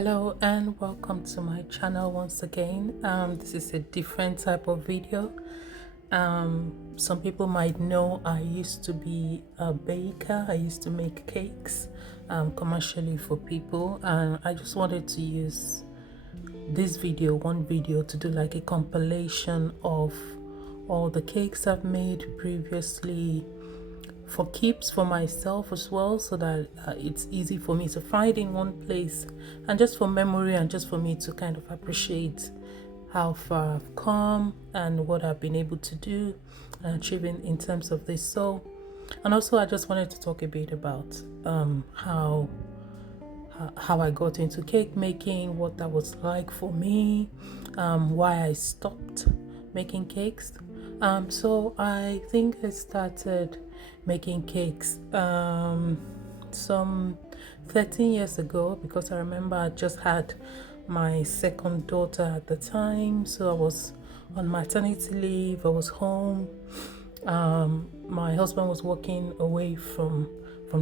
Hello and welcome to my channel once again. This is a different type of video. Some people might know I used to be a baker. I used to make cakes commercially for people, and I just wanted to use this one video to do like a compilation of all the cakes I've made previously for keeps for myself as well, so that it's easy for me to find in one place, and just for memory, and just for me to kind of appreciate how far I've come and what I've been able to do and achieve in terms of this. So, and also I just wanted to talk a bit about how I got into cake making, what that was like for me, why I stopped making cakes. So I think I started making cakes some 13 years ago, because I remember I just had my second daughter at the time. So I was on maternity leave, I was home. My husband was working away from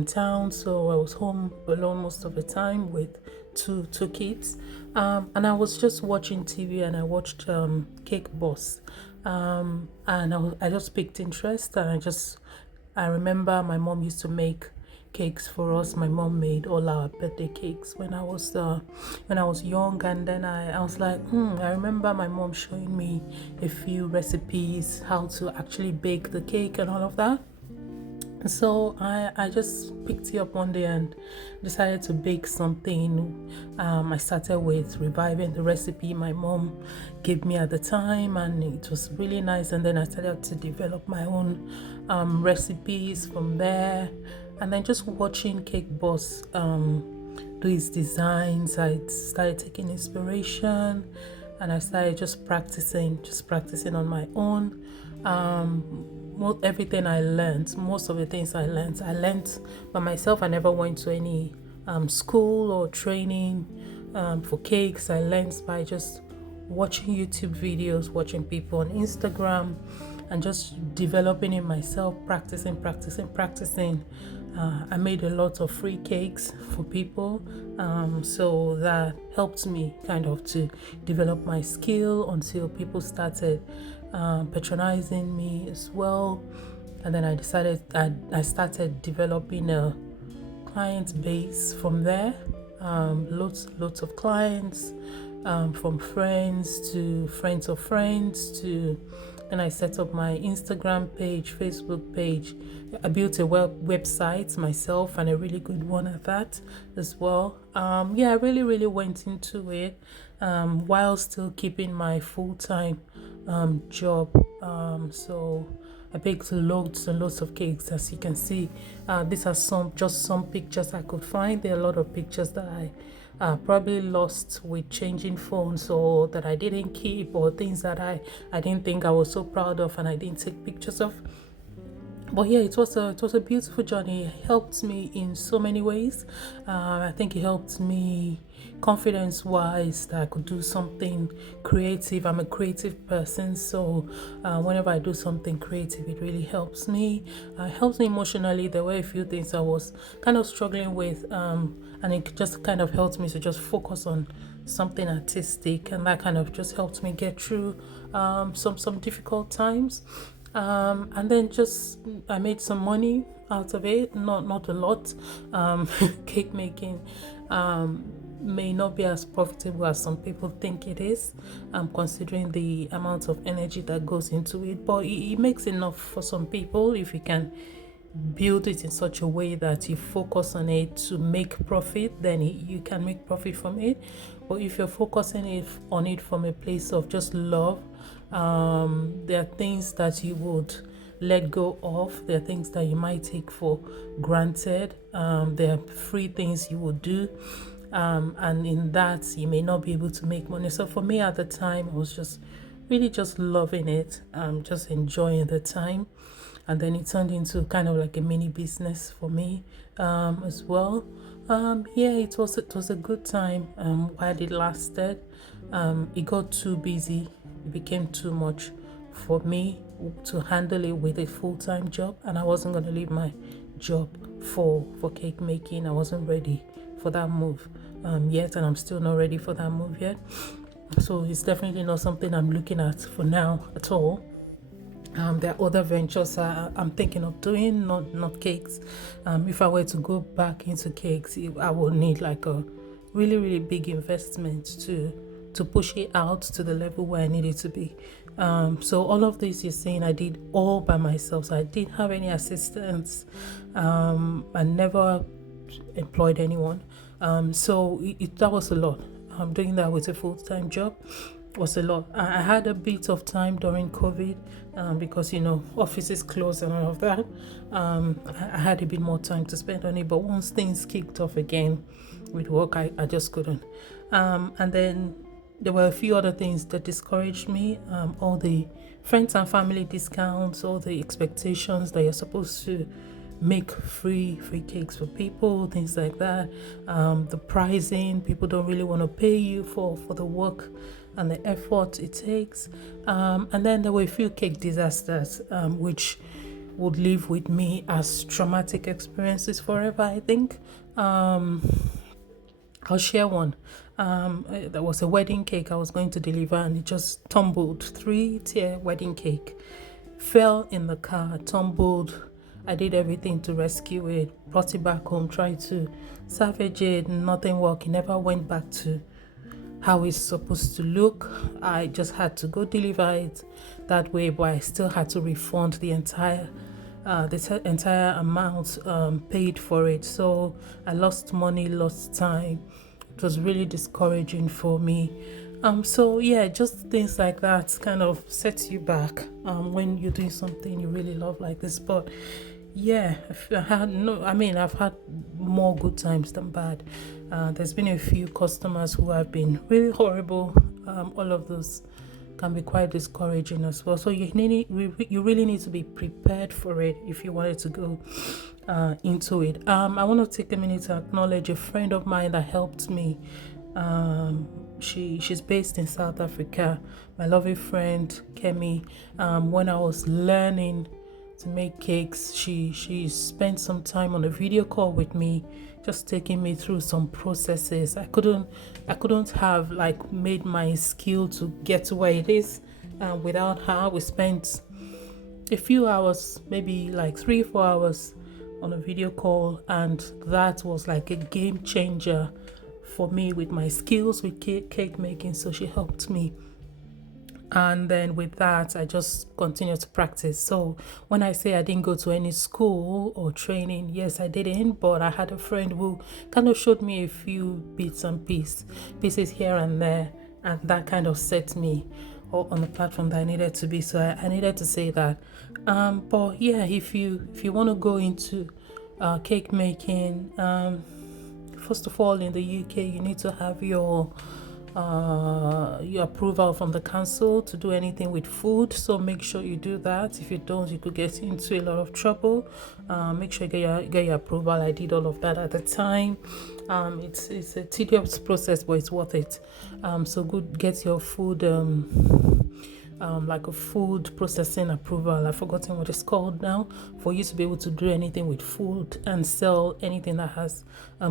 town, so I was home alone most of the time with two kids. And I was just watching TV, and I watched Cake Boss. And I just picked interest, and I remember my mom used to make cakes for us. My mom made all our birthday cakes when I was young, and then I was like, I remember my mom showing me a few recipes, how to actually bake the cake and all of that. So I just picked it up one day and decided to bake something. I started with reviving the recipe my mom gave me at the time, and it was really nice. And then I started to develop my own recipes from there. And then just watching Cake Boss do his designs, I started taking inspiration, and I started just practicing on my own. Everything I learned, most of the things I learned by myself. I never went to any school or training for cakes. I learned by just watching YouTube videos, watching people on Instagram, and just developing it myself, practicing. I made a lot of free cakes for people, so that helped me kind of to develop my skill until people started patronizing me as well. And then I started developing a client base from there. Lots of clients, from friends to friends of friends to. Then I set up my Instagram page, Facebook page. I built a website myself, and a really good one at that as well. I really went into it while still keeping my full-time job. So I baked loads and loads of cakes, as you can see. These are some pictures I could find. There are a lot of pictures that I probably lost with changing phones, or that I didn't keep, or things that I didn't think I was so proud of and I didn't take pictures of. But yeah, it was a beautiful journey. It helped me in so many ways. I think it helped me confidence wise, that I could do something creative. I'm a creative person, so whenever I do something creative, it really helps me. It helps me emotionally. There were a few things I was kind of struggling with, and it just kind of helped me to just focus on something artistic, and that kind of just helped me get through some difficult times. And then just I made some money out of it, not a lot. Cake making may not be as profitable as some people think it is, considering the amount of energy that goes into it, but it makes enough for some people if you can build it in such a way that you focus on it to make profit. Then you can make profit from it. But if you're focusing on it from a place of just love, there are things that you would let go of. There are things that you might take for granted. There are free things you would do, and in that you may not be able to make money. So for me at the time, I was just really just loving it, just enjoying the time. And then it turned into kind of like a mini business for me as well. It was a good time while it lasted. It got too busy. It became too much for me to handle it with a full-time job, and I wasn't going to leave my job for cake making. I wasn't ready for that move. yet, and I'm still not ready for that move yet. So it's definitely not something I'm looking at for now at all. There are other ventures I'm thinking of doing, not cakes. If I were to go back into cakes, I would need like a really big investment to push it out to the level where I need it to be. So all of this you're saying I did all by myself. So I didn't have any assistance. I never employed anyone. So that was a lot. Doing that with a full-time job was a lot. I had a bit of time during COVID because offices closed and all of that. I had a bit more time to spend on it, but once things kicked off again with work, I just couldn't. And then there were a few other things that discouraged me. All the friends and family discounts, all the expectations that you're supposed to make free cakes for people, things like that. The pricing, people don't really want to pay you for the work and the effort it takes. And then there were a few cake disasters, which would live with me as traumatic experiences forever, I think. I'll share one. There was a wedding cake I was going to deliver, and it just tumbled. 3-tier wedding cake fell in the car, tumbled. I did everything to rescue it, brought it back home, tried to salvage it, nothing worked. It never went back to how it's supposed to look. I just had to go deliver it that way, but I still had to refund the entire amount paid for it. So I lost money, lost time. It was really discouraging for me. So yeah, just things like that kind of sets you back when you're doing something you really love like this. But yeah, I've had more good times than bad. There's been a few customers who have been really horrible. All of those can be quite discouraging as well. So you really need to be prepared for it if you wanted to go into it. I want to take a minute to acknowledge a friend of mine that helped me. She's based in South Africa. My lovely friend Kemi. When I was learning to make cakes, she spent some time on a video call with me, just taking me through some processes. I couldn't have like made my skill to get to where it is without her. We spent a few hours, maybe like 3-4 hours on a video call, and that was like a game changer for me with my skills with cake making. So she helped me, and then with that I just continued to practice. So when I say I didn't go to any school or training, yes, I didn't, but I had a friend who kind of showed me a few bits and pieces here and there, and that kind of set me on the platform that I needed to be. So I needed to say that. But yeah, if you want to go into cake making, first of all, in the UK you need to have your approval from the council to do anything with food. So make sure you do that. If you don't, you could get into a lot of trouble. Make sure you get your approval. I did all of that at the time. It's a tedious process, but it's worth it. So good, get your food like a food processing approval. I've forgotten what it's called now, for you to be able to do anything with food and sell anything that has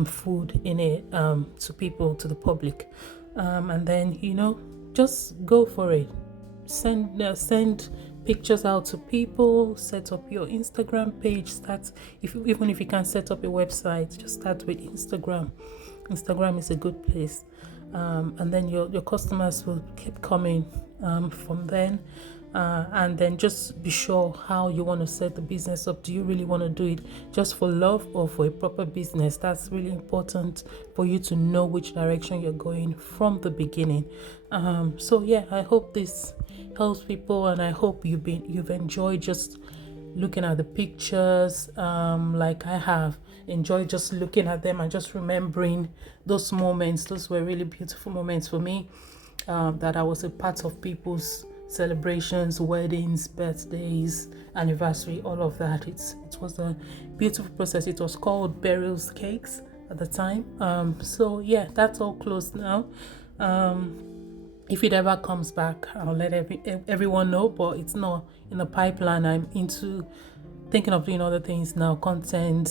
food in it to people, to the public. And then just go for it. Send pictures out to people. Set up your Instagram page. Even if you can't set up a website, just start with Instagram. Instagram is a good place. And then your customers will keep coming from then. And then just be sure how you want to set the business up. Do you really want to do it just for love or for a proper business? That's really important for you to know which direction you're going from the beginning. So yeah, I hope this helps people, and I hope you've enjoyed just looking at the pictures, like I have enjoyed just looking at them and just remembering those moments. Those were really beautiful moments for me, that I was a part of people's celebrations, weddings, birthdays, anniversary, all of that. It was a beautiful process. It was called Burials Cakes at the time. So yeah, that's all closed now. If it ever comes back, I'll let everyone know, but it's not in the pipeline. I'm into thinking of doing other things now, content,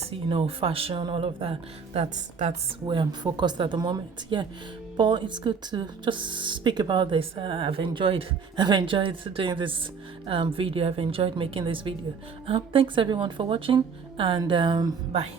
fashion, all of that. That's where I'm focused at the moment. Yeah. But it's good to just speak about this. I've enjoyed doing this video. I've enjoyed making this video. Thanks everyone for watching, and bye.